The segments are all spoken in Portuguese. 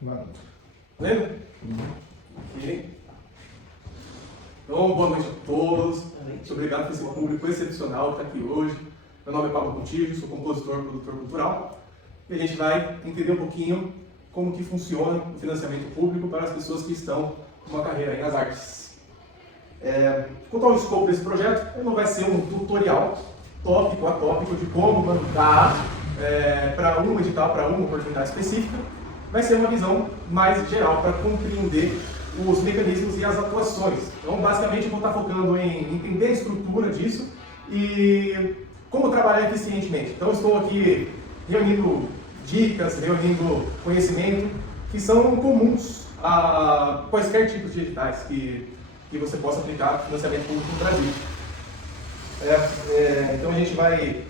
Lembra? Ok. Então, boa noite a todos. Muito obrigado por esse público excepcional que está aqui hoje. Meu nome é Pablo Contígio, sou compositor e produtor cultural. E a gente vai entender um pouquinho como que funciona o financiamento público para as pessoas que estão com uma carreira aí nas artes. Quanto ao escopo desse projeto, ele não vai ser um tutorial tópico a tópico de como mandar para um edital, para uma oportunidade específica. Vai ser uma visão mais geral para compreender os mecanismos e as atuações. Então, basicamente, eu vou estar focando em entender a estrutura disso e como trabalhar eficientemente. Então, eu estou aqui reunindo dicas, reunindo conhecimento que são comuns a quaisquer tipos de editais que você possa aplicar no financiamento público no Brasil. Então, a gente vai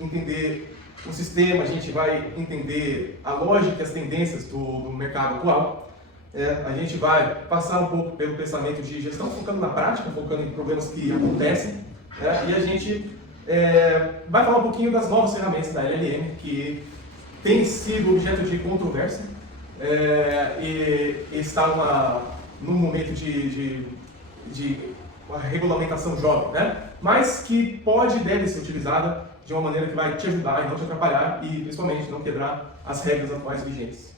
entender o sistema, a gente vai entender a lógica e as tendências do mercado atual. A gente vai passar um pouco pelo pensamento de gestão, focando na prática, focando em problemas que acontecem. E a gente vai falar um pouquinho das novas ferramentas da LLM, que tem sido objeto de controvérsia e está num momento de uma regulamentação jovem, mas que pode e deve ser utilizada de uma maneira que vai te ajudar e não te atrapalhar e, principalmente, não quebrar as regras atuais vigentes.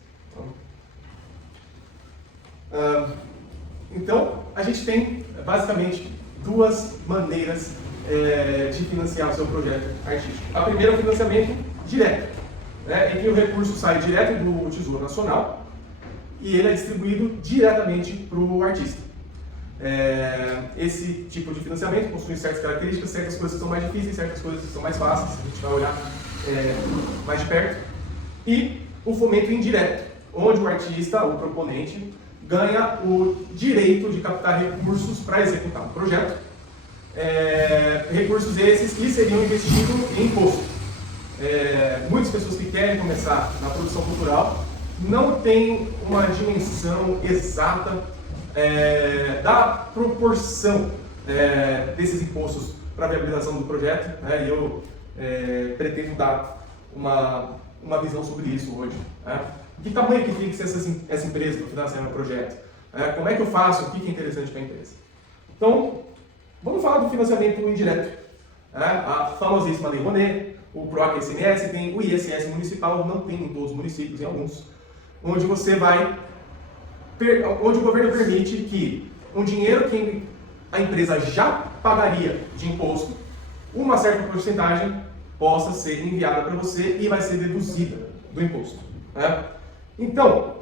Então, a gente tem, basicamente, duas maneiras de financiar o seu projeto artístico. A primeira é o financiamento direto, em que o recurso sai direto do Tesouro Nacional e ele é distribuído diretamente para o artista. Esse tipo de financiamento possui certas características, certas coisas que são mais difíceis, certas coisas que são mais fáceis, a gente vai olhar mais de perto. E o fomento indireto, onde o artista, o proponente, ganha o direito de captar recursos para executar um projeto. Recursos esses que seriam investidos em imposto. Muitas pessoas que querem começar na produção cultural não têm uma dimensão exata da proporção desses impostos para a viabilização do projeto, e eu pretendo dar uma visão sobre isso hoje. Que tamanho que tem que ser essa empresa para financiar meu projeto? Como é que eu faço? O que é interessante para a empresa? Então, vamos falar do financiamento indireto. A famosíssima Lei Rouanet, o PROAC SNS, tem o ISS municipal, não tem em todos os municípios, em alguns, onde onde o governo permite que um dinheiro que a empresa já pagaria de imposto, uma certa porcentagem possa ser enviada para você e vai ser deduzida do imposto. Então,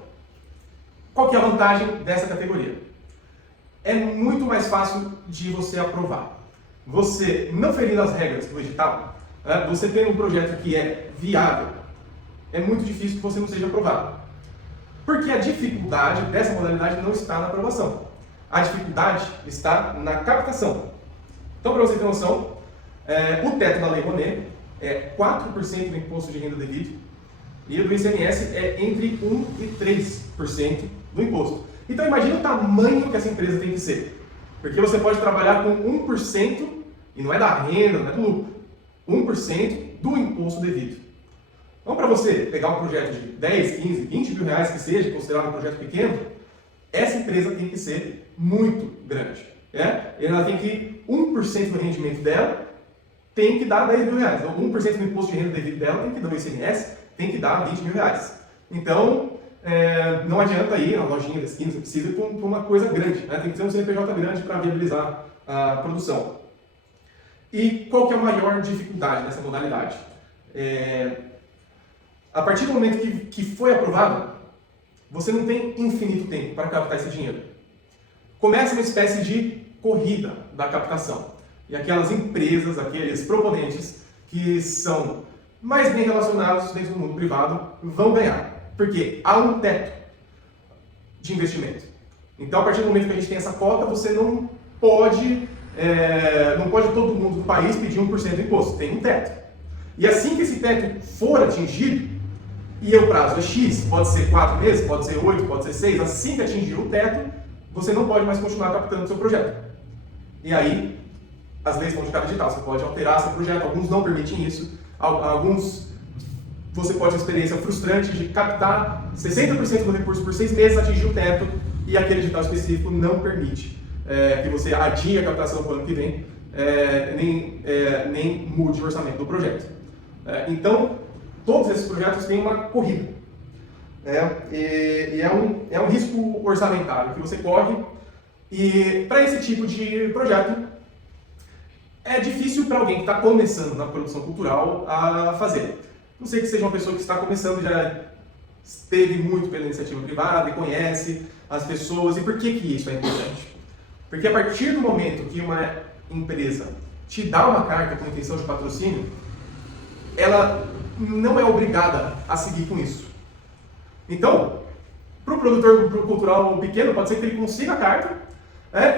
qual que é a vantagem dessa categoria? É muito mais fácil de você aprovar. Você, não ferindo as regras do edital, você tem um projeto que é viável, é muito difícil que você não seja aprovado. Porque a dificuldade dessa modalidade não está na aprovação. A dificuldade está na captação. Então, para você ter noção, o teto da Lei Rouanet é 4% do imposto de renda devido e o do ICMS é entre 1% e 3% do imposto. Então, imagine o tamanho que essa empresa tem que ser. Porque você pode trabalhar com 1%, e não é da renda, não é do lucro, 1% do imposto devido. Então, para você pegar um projeto de 10, 15, 20 mil reais que seja, considerado um projeto pequeno, essa empresa tem que ser muito grande. E ela tem que, 1% do rendimento dela tem que dar 10 mil reais. Então, 1% do imposto de renda devido dela tem que dar o ICMS, tem que dar 20 mil reais. Então, não adianta ir na lojinha da esquina, você precisa ir para uma coisa grande. Tem que ter um CNPJ grande para viabilizar a produção. E qual que é a maior dificuldade dessa modalidade? A partir do momento que foi aprovado, você não tem infinito tempo para captar esse dinheiro. Começa uma espécie de corrida da captação. E aquelas empresas, aqueles proponentes que são mais bem relacionados dentro do mundo privado vão ganhar. Porque há um teto de investimento. Então, a partir do momento que a gente tem essa cota, você não pode todo mundo do país pedir 1% do imposto. Tem um teto. E assim que esse teto for atingido, e o prazo é X, pode ser 4 meses, pode ser 8, pode ser 6, assim que atingir o teto, você não pode mais continuar captando o seu projeto. E aí, as leis vão de cada edital, você pode alterar seu projeto, alguns não permitem isso, alguns você pode ter experiência frustrante de captar 60% do recurso por 6 meses, atingir o teto, e aquele edital específico não permite que você adie a captação para o ano que vem, nem mude o orçamento do projeto. Então, todos esses projetos têm uma corrida. E é um risco orçamentário que você corre, e para esse tipo de projeto é difícil para alguém que está começando na produção cultural a fazer. Não sei que seja uma pessoa que está começando, já esteve muito pela iniciativa privada e conhece as pessoas. E por que isso é importante? Porque a partir do momento que uma empresa te dá uma carta com intenção de patrocínio, ela não é obrigada a seguir com isso. Então, para o produtor cultural pequeno, pode ser que ele consiga a carta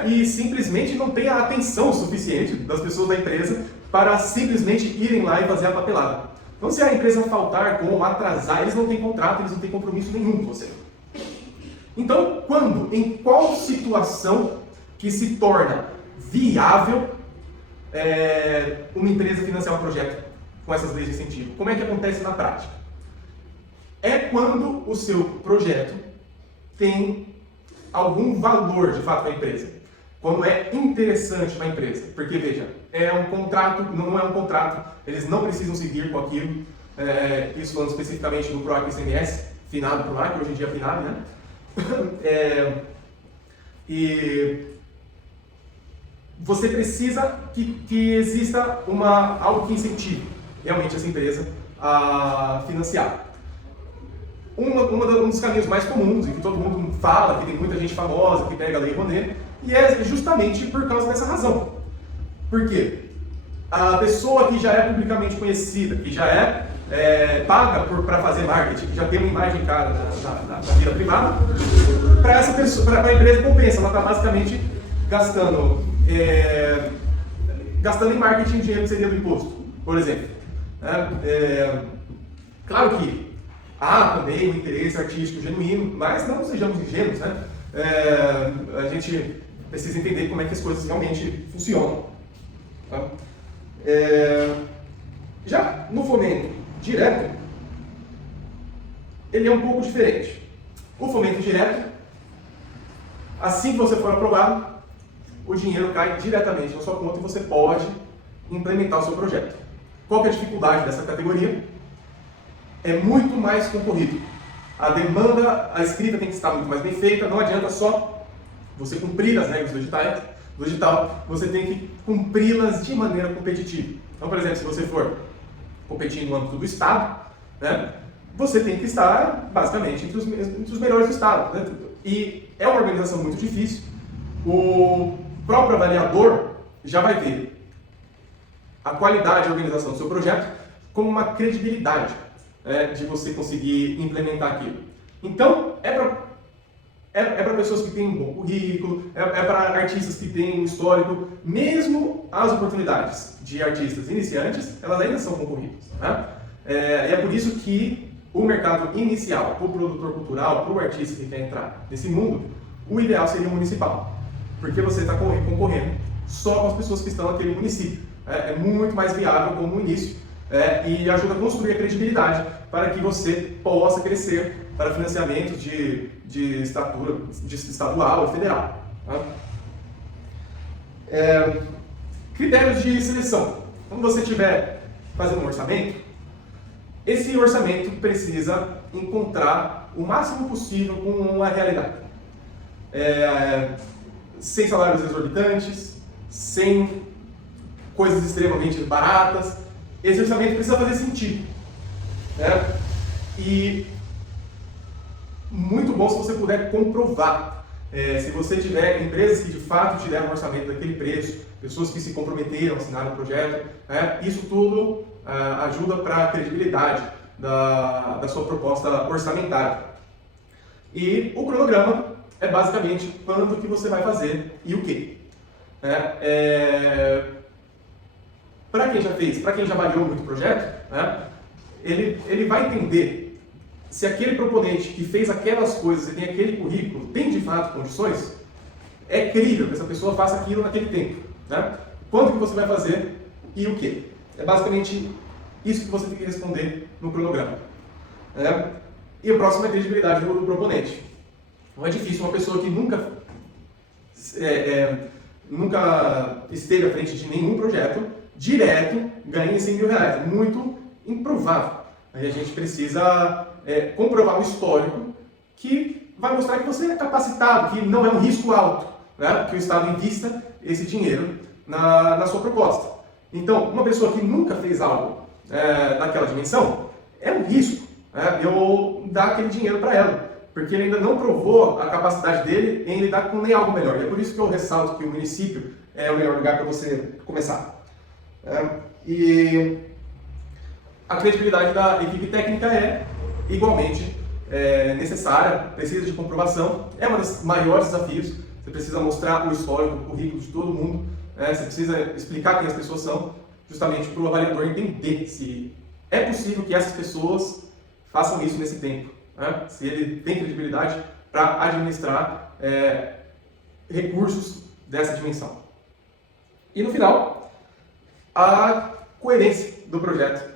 e simplesmente não tenha a atenção suficiente das pessoas da empresa para simplesmente irem lá e fazer a papelada. Então, se a empresa faltar ou atrasar, eles não têm contrato, eles não têm compromisso nenhum com você. Então, em qual situação que se torna viável uma empresa financiar um projeto com essas leis de incentivo? Como é que acontece na prática? É quando o seu projeto tem algum valor, de fato, para a empresa. Quando é interessante para a empresa. Porque, veja, é um contrato, não é um contrato, eles não precisam seguir com aquilo. Isso falando especificamente do PROAC ICMS, finado PROAC, hoje em dia é finado, né? E você precisa que exista algo que incentive realmente essa empresa a financiar. Um dos caminhos mais comuns, e que todo mundo fala, que tem muita gente famosa que pega a Lei Rouanet, e é justamente por causa dessa razão. Por quê? A pessoa que já é publicamente conhecida, que já paga para fazer marketing, que já tem uma imagem cara na vida privada, para essa pessoa, para a empresa compensa, ela está basicamente gastando em marketing dinheiro que seria do imposto, por exemplo. Claro que há também um interesse artístico genuíno, mas não sejamos ingênuos, né? A gente precisa entender como é que as coisas realmente funcionam. Tá? Já no fomento direto, ele é um pouco diferente. O fomento direto, assim que você for aprovado, o dinheiro cai diretamente na sua conta e você pode implementar o seu projeto. Qual que é a dificuldade dessa categoria? É muito mais concorrido. A demanda, a escrita tem que estar muito mais bem feita, não adianta só você cumprir as regras do edital, você tem que cumpri-las de maneira competitiva. Então, por exemplo, se você for competir no âmbito do Estado, né, você tem que estar, basicamente, entre os melhores do Estado. Né? E é uma organização muito difícil. O próprio avaliador já vai ver a qualidade e a organização do seu projeto como uma credibilidade de você conseguir implementar aquilo. Então, é para pessoas que têm um bom currículo, é para artistas que têm um histórico, mesmo as oportunidades de artistas iniciantes, elas ainda são concorridas. Né? E é por isso que o mercado inicial, para o produtor cultural, para o artista que quer entrar nesse mundo, o ideal seria o municipal, porque você está concorrendo só com as pessoas que estão naquele município. É muito mais viável como início e ajuda a construir a credibilidade para que você possa crescer para financiamento de estatura de estadual ou federal. Tá? Critérios de seleção. Quando você estiver fazendo um orçamento, esse orçamento precisa encontrar o máximo possível com a realidade. Sem salários exorbitantes, sem coisas extremamente baratas. Esse orçamento precisa fazer sentido. Né? E muito bom se você puder comprovar. Se você tiver empresas que de fato te deram um orçamento daquele preço, pessoas que se comprometeram a assinar o projeto, isso tudo ajuda para a credibilidade da sua proposta orçamentária. E o cronograma é basicamente quando que você vai fazer e o que. Para quem já fez, para quem já avaliou muito o projeto, ele vai entender se aquele proponente que fez aquelas coisas e tem aquele currículo tem de fato condições, é crível que essa pessoa faça aquilo naquele tempo. Né? Quando que você vai fazer e o que. É basicamente isso que você tem que responder no cronograma. né? E o próximo é a credibilidade do proponente. Não é difícil uma pessoa que nunca esteve à frente de nenhum projeto, direto, ganhe 100 mil reais. É muito improvável. Aí a gente precisa comprovar o histórico que vai mostrar que você é capacitado, que não é um risco alto, né? Que o Estado invista esse dinheiro na sua proposta. Então, uma pessoa que nunca fez algo daquela dimensão, é um risco eu dar aquele dinheiro para ela, porque ele ainda não provou a capacidade dele em lidar com nem algo melhor. E é por isso que eu ressalto que o município é o melhor lugar para você começar. E a credibilidade da equipe técnica é igualmente necessária, precisa de comprovação, é um dos maiores desafios. Você precisa mostrar o histórico, o currículo de todo mundo, você precisa explicar quem as pessoas são, justamente para o avaliador entender se é possível que essas pessoas façam isso nesse tempo, se ele tem credibilidade para administrar recursos dessa dimensão. E no final, a coerência do projeto.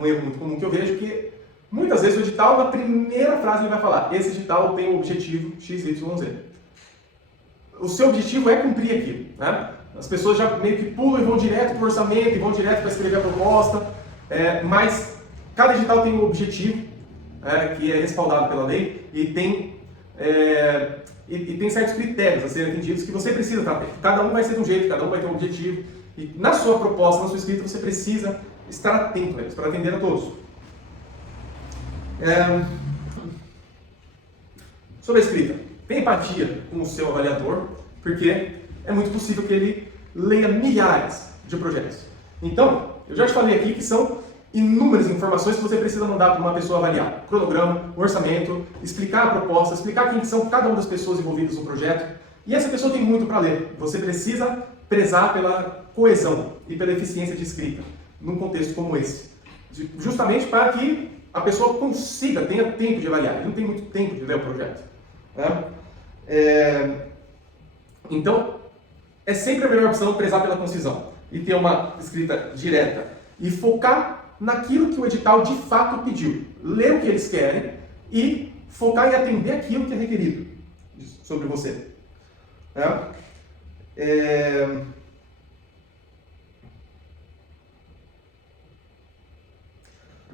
Um erro muito comum que eu vejo que muitas vezes o edital, na primeira frase, ele vai falar: esse edital tem o objetivo XYZ. O seu objetivo é cumprir aquilo. As pessoas já meio que pulam e vão direto para o orçamento, e vão direto para escrever a proposta, mas cada edital tem um objetivo que é respaldado pela lei e tem certos critérios a serem atendidos que você precisa estar. Cada um vai ser de um jeito, cada um vai ter um objetivo. E na sua proposta, na sua escrita, você precisa estar atento a eles, para atender a todos. Sobre a escrita, tenha empatia com o seu avaliador, porque é muito possível que ele leia milhares de projetos. Então, eu já te falei aqui que são inúmeras informações que você precisa mandar para uma pessoa avaliar. Cronograma, orçamento, explicar a proposta, explicar quem são cada uma das pessoas envolvidas no projeto. E essa pessoa tem muito para ler. Você precisa prezar pela coesão e pela eficiência de escrita, num contexto como esse. Justamente para que a pessoa tenha tempo de avaliar. Ele não tem muito tempo de ler o projeto. Então, é sempre a melhor opção prezar pela concisão e ter uma escrita direta e focar naquilo que o edital de fato pediu. Ler o que eles querem e focar em atender aquilo que é requerido sobre você.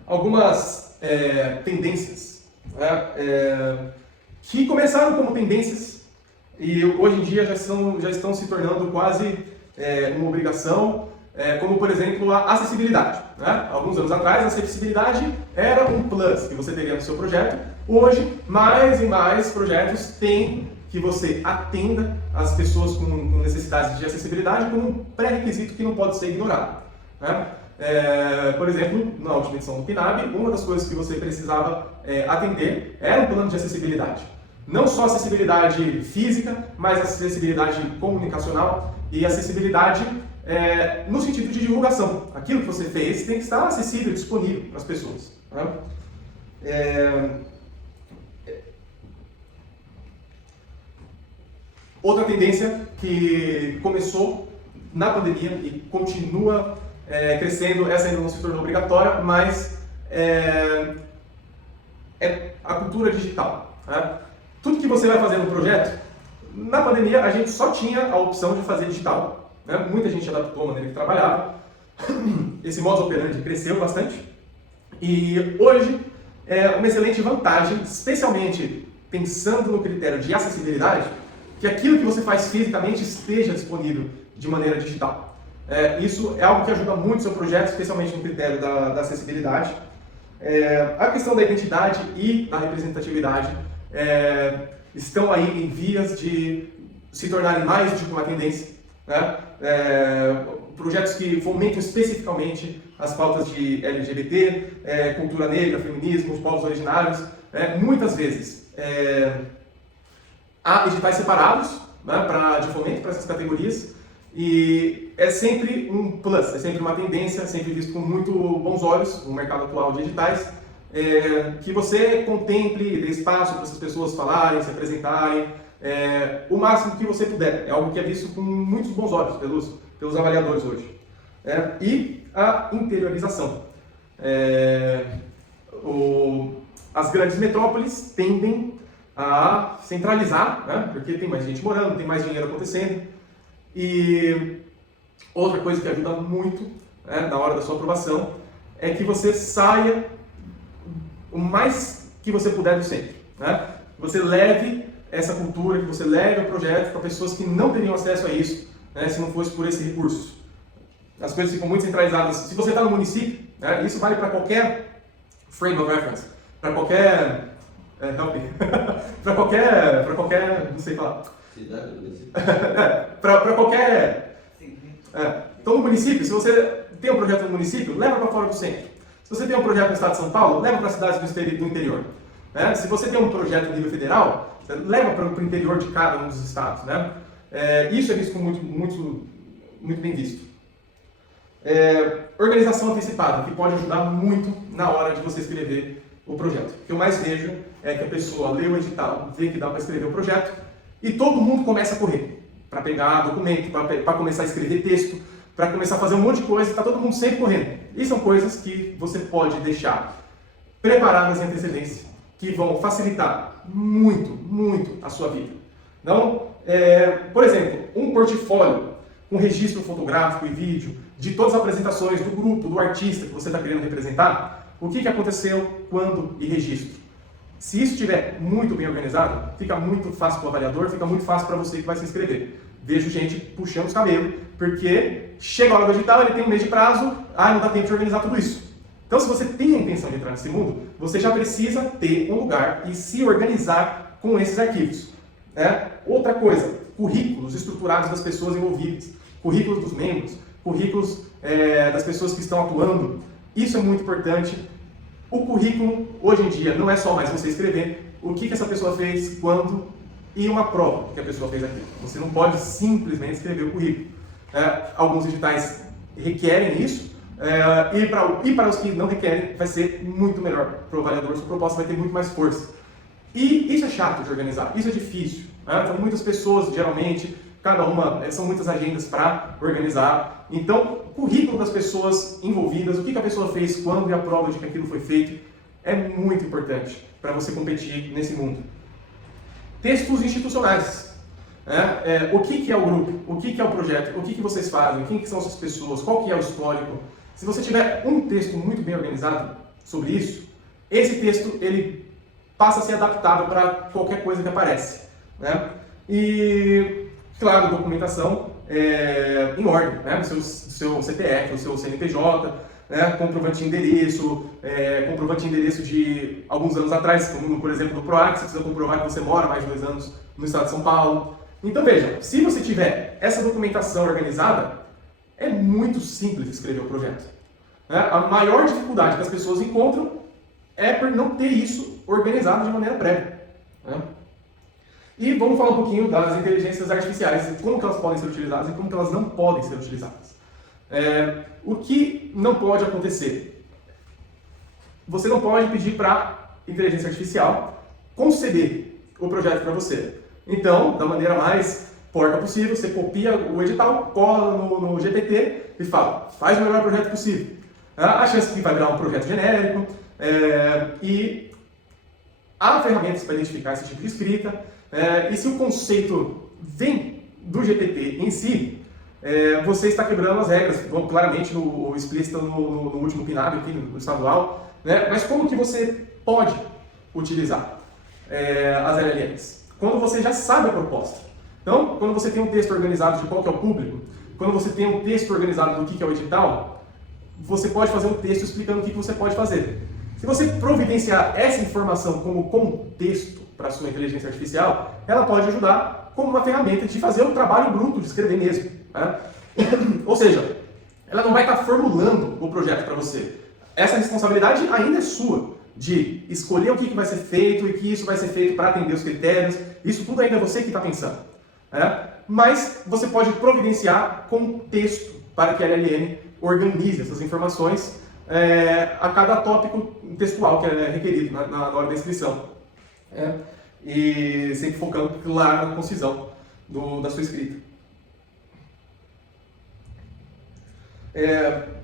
Algumas tendências que começaram como tendências e hoje em dia já estão se tornando quase uma obrigação, como por exemplo a acessibilidade. Alguns anos atrás a acessibilidade era um plus que você teria no seu projeto. Hoje, mais e mais projetos têm que você atenda as pessoas com necessidades de acessibilidade como um pré-requisito que não pode ser ignorado. Por exemplo, na última edição do PNAB, uma das coisas que você precisava atender era um plano de acessibilidade. Não só acessibilidade física, mas acessibilidade comunicacional e acessibilidade no sentido de divulgação. Aquilo que você fez tem que estar acessível, disponível para as pessoas. Outra tendência que começou na pandemia e continua crescendo, essa ainda não se tornou obrigatória, mas é a cultura digital. Tudo que você vai fazer no projeto, na pandemia a gente só tinha a opção de fazer digital. Muita gente adaptou a maneira que trabalhava, esse modus operandi cresceu bastante e hoje é uma excelente vantagem, especialmente pensando no critério de acessibilidade, que aquilo que você faz fisicamente esteja disponível de maneira digital. Isso é algo que ajuda muito o seu projeto, especialmente no critério da acessibilidade. A questão da identidade e da representatividade estão aí em vias de se tornarem mais de uma tendência. Projetos que fomentam especificamente as pautas de LGBT, cultura negra, feminismo, os povos originários. Muitas vezes há editais separados de fomento para essas categorias e é sempre um plus, é sempre uma tendência, sempre visto com muito bons olhos no mercado atual de editais, que você contemple, dê espaço para essas pessoas falarem, se apresentarem, o máximo que você puder. É algo que é visto com muitos bons olhos pelos avaliadores hoje. E a interiorização. as grandes metrópoles tendem a centralizar, né? Porque tem mais gente morando, tem mais dinheiro acontecendo. E outra coisa que ajuda muito, né, na hora da sua aprovação é que você saia o mais que você puder do centro, né? Você leve essa cultura, que você leve o projeto para pessoas que não teriam acesso a isso, né, se não fosse por esse recurso. As coisas ficam muito centralizadas. Se você está no município, né, isso vale para qualquer frame of reference, para qualquer para qualquer, não sei falar. Cidade, município. Para qualquer. Então, no município, se você tem um projeto no município, leva para fora do centro. Se você tem um projeto no estado de São Paulo, leva para cidades do interior. Né? Se você tem um projeto no nível federal, leva para o interior de cada um dos estados. Né? Isso é visto muito bem visto. Organização antecipada, que pode ajudar muito na hora de você escrever o projeto. O que eu mais vejo é que a pessoa lê o edital, vê que dá para escrever o projeto e todo mundo começa a correr para pegar documento, para começar a escrever texto, para começar a fazer um monte de coisa, está todo mundo sempre correndo. E são coisas que você pode deixar preparadas em antecedência, que vão facilitar muito a sua vida. Então, por exemplo, um portfólio com registro fotográfico e vídeo de todas as apresentações do grupo, do artista que você está querendo representar, o que aconteceu, quando e registro. Se isso estiver muito bem organizado, fica muito fácil para o avaliador, fica muito fácil para você que vai se inscrever. Vejo gente puxando os cabelos, porque chega a hora do edital, ele tem um mês de prazo, não dá tempo de organizar tudo isso. Então, se você tem a intenção de entrar nesse mundo, você já precisa ter um lugar e se organizar com esses arquivos. Outra coisa, currículos estruturados das pessoas envolvidas, currículos dos membros, currículos das pessoas que estão atuando. Isso é muito importante. O currículo, hoje em dia, não é só mais você escrever o que essa pessoa fez, quando, e uma prova que a pessoa fez aqui. Você não pode simplesmente escrever o currículo. Alguns editais requerem isso, e para os que não requerem, vai ser muito melhor para o avaliador, sua proposta vai ter muito mais força. E isso é chato de organizar, isso é difícil. São muitas pessoas, geralmente, cada uma, são muitas agendas para organizar. Então, o currículo das pessoas envolvidas, o que a pessoa fez, quando e a prova de que aquilo foi feito, é muito importante para você competir nesse mundo. Textos institucionais. O que é o grupo? O que é o projeto? O que vocês fazem? Quem que são essas pessoas? Qual que é o histórico? Se você tiver um texto muito bem organizado sobre isso, esse texto ele passa a ser adaptável para qualquer coisa que aparece. E, claro, documentação em ordem, o seu CPF, o seu CNPJ, comprovante de endereço, de alguns anos atrás, como por exemplo do PROAC, você precisa comprovar que você mora mais de 2 anos no estado de São Paulo. Então veja, se você tiver essa documentação organizada, é muito simples escrever o projeto. A maior dificuldade que as pessoas encontram é por não ter isso organizado de maneira prévia. E vamos falar um pouquinho das inteligências artificiais, como que elas podem ser utilizadas e como que elas não podem ser utilizadas. O que não pode acontecer? Você não pode pedir para a inteligência artificial conceder o projeto para você. Então, da maneira mais porca possível, você copia o edital, cola no GPT e fala, faz o melhor projeto possível. A chance que vai virar um projeto genérico, e há ferramentas para identificar esse tipo de escrita, e se o conceito vem do GPT em si, você está quebrando as regras, claramente no explícito no último PNAB aqui no estadual, mas como que você pode utilizar as LLMs? Quando você já sabe a proposta. Então, quando você tem um texto organizado de qual que é o público, quando você tem um texto organizado do que é o edital, você pode fazer um texto explicando o que você pode fazer. Se você providenciar essa informação como contexto para a sua inteligência artificial, ela pode ajudar como uma ferramenta de fazer o trabalho bruto de escrever mesmo. Ou seja, ela não vai estar formulando o projeto para você. Essa responsabilidade ainda é sua, de escolher o que vai ser feito e que isso vai ser feito para atender os critérios. Isso tudo ainda é você que está pensando. Mas você pode providenciar contexto para que a LLM organize essas informações a cada tópico textual que é requerido na hora da inscrição. E sempre focando, claro, na concisão da sua escrita.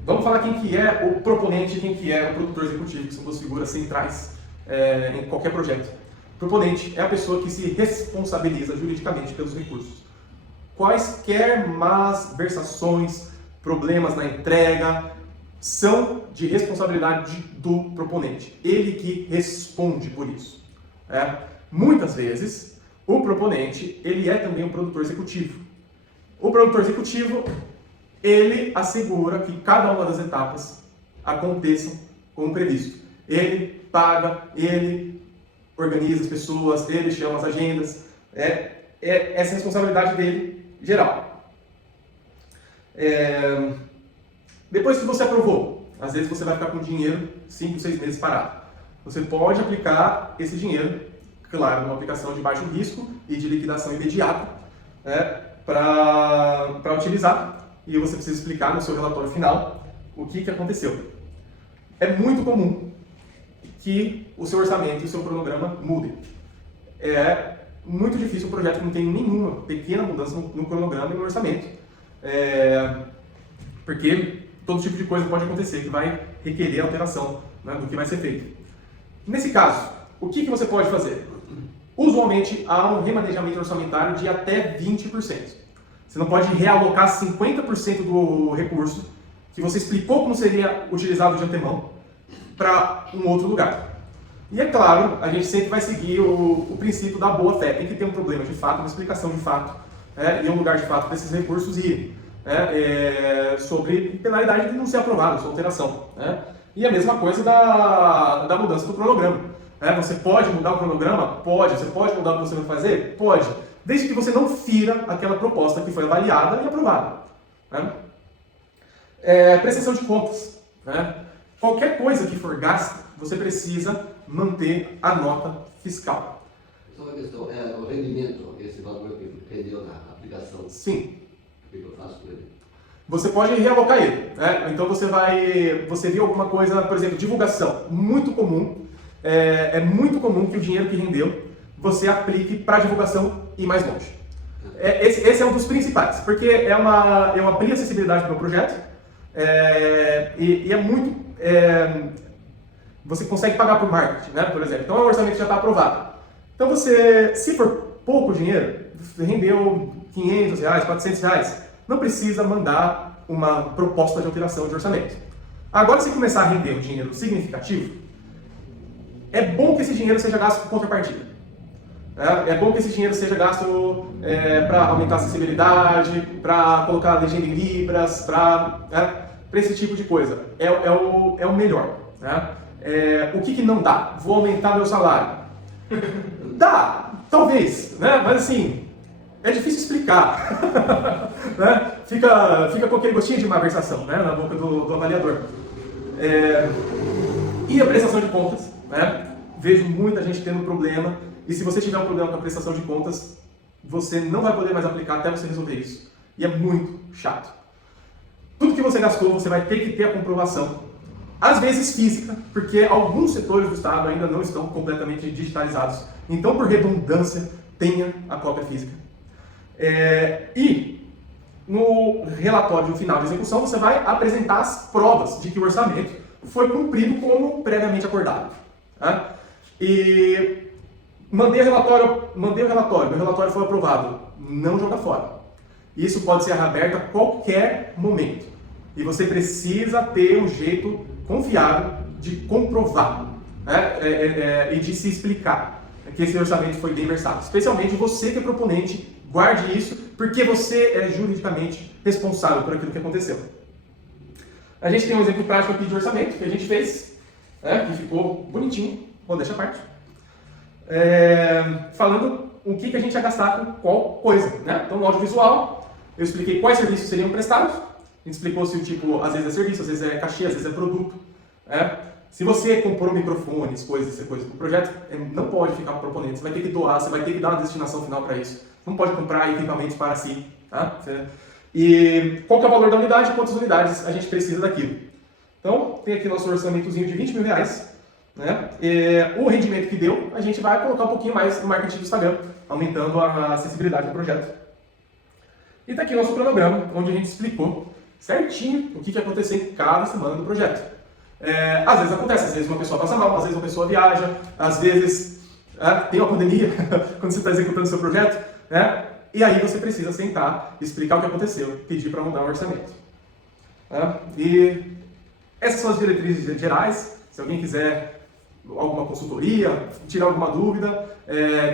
Vamos falar quem que é o proponente e quem que é o produtor executivo, que são duas figuras centrais em qualquer projeto. Proponente é a pessoa que se responsabiliza juridicamente pelos recursos. Quaisquer malversações, problemas na entrega, são de responsabilidade do proponente. Ele que responde por isso. Muitas vezes, o proponente ele é também um produtor executivo. O produtor executivo ele assegura que cada uma das etapas aconteçam como previsto. Ele paga, ele organiza as pessoas, ele chama as agendas. Essa é a responsabilidade dele geral. Depois que você aprovou, às vezes você vai ficar com dinheiro 5, 6 meses parado. Você pode aplicar esse dinheiro, claro, numa aplicação de baixo risco e de liquidação imediata, para utilizar. E você precisa explicar no seu relatório final o que aconteceu. É muito comum que o seu orçamento e o seu cronograma mudem. É muito difícil um projeto que não tem nenhuma pequena mudança no cronograma e no orçamento. Porque todo tipo de coisa pode acontecer que vai requerer alteração, né, do que vai ser feito. Nesse caso, o que você pode fazer? Usualmente há um remanejamento orçamentário de até 20%. Você não pode realocar 50% do recurso que você explicou como seria utilizado de antemão para um outro lugar. E é claro, a gente sempre vai seguir o princípio da boa-fé. Tem que ter um problema de fato, uma explicação de fato, e um lugar de fato para esses recursos irem. Sobre penalidade de não ser aprovado, sua alteração. E a mesma coisa da mudança do cronograma. Você pode mudar o cronograma? Pode. Você pode mudar o que você vai fazer? Pode. Desde que você não fira aquela proposta que foi avaliada e aprovada. Prestação de contas. Qualquer coisa que for gasta, você precisa manter a nota fiscal. Só uma questão, o rendimento, esse valor que rendeu na aplicação. Sim. O que eu faço com ele? Você pode realocar ele. Então você viu alguma coisa, por exemplo, divulgação. Muito comum. É muito comum que o dinheiro que rendeu você aplique para divulgação e ir mais longe. Esse é um dos principais, porque eu abri acessibilidade para o projeto e é muito. Você consegue pagar por marketing, né, por exemplo. Então o orçamento já está aprovado. Então se for pouco dinheiro, rendeu R$500, R$400, não precisa mandar uma proposta de alteração de orçamento. Agora, se começar a render um dinheiro significativo, é bom que esse dinheiro seja gasto por contrapartida. É bom que esse dinheiro seja gasto para aumentar a acessibilidade, para colocar a legenda em libras, para esse tipo de coisa. É o melhor. O que não dá? Vou aumentar meu salário. Dá, talvez, mas assim, é difícil explicar. Fica com aquele gostinho de malversação, na boca do avaliador. E a prestação de contas, vejo muita gente tendo problema, e se você tiver um problema com a prestação de contas, você não vai poder mais aplicar até você resolver isso. E é muito chato. Tudo que você gastou, você vai ter que ter a comprovação. Às vezes física, porque alguns setores do Estado ainda não estão completamente digitalizados. Então, por redundância, tenha a cópia física. E no relatório final de execução, você vai apresentar as provas de que o orçamento foi cumprido como previamente acordado. E mandei o relatório, meu relatório foi aprovado. Não joga fora. Isso pode ser reaberto a qualquer momento. E você precisa ter um jeito confiável de comprovar e de se explicar que esse orçamento foi bem versado. Especialmente você que é proponente, guarde isso, porque você é juridicamente responsável por aquilo que aconteceu. A gente tem um exemplo prático aqui de orçamento que a gente fez, que ficou bonitinho, vou deixar a parte. Falando o que a gente ia gastar com qual coisa. Então, no audiovisual, eu expliquei quais serviços seriam prestados. A gente explicou se o tipo, às vezes é serviço, às vezes é cachê, às vezes é produto. Se você comprou microfones, coisas para o projeto, não pode ficar com o proponente. Você vai ter que doar, você vai ter que dar uma destinação final para isso. Você não pode comprar equipamentos para si. E qual que é o valor da unidade e quantas unidades a gente precisa daquilo. Então, tem aqui nosso orçamentozinho de R$20 mil. O rendimento que deu, a gente vai colocar um pouquinho mais no marketing do Instagram, aumentando a acessibilidade do projeto. E está aqui o nosso cronograma, onde a gente explicou certinho o que ia acontecer em cada semana do projeto. Às vezes acontece, às vezes uma pessoa passa mal, às vezes uma pessoa viaja, às vezes tem uma pandemia quando você está executando seu projeto, né? E aí você precisa sentar, explicar o que aconteceu, pedir para mudar o orçamento. E essas são as diretrizes gerais. Se alguém quiser alguma consultoria, tirar alguma dúvida,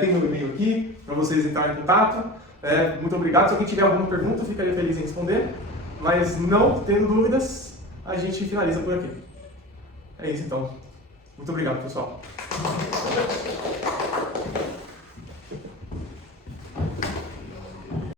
tem meu e-mail aqui para vocês entrarem em contato. Muito obrigado. Se alguém tiver alguma pergunta, ficaria feliz em responder. Mas não tendo dúvidas, a gente finaliza por aqui. É isso então. Muito obrigado, pessoal.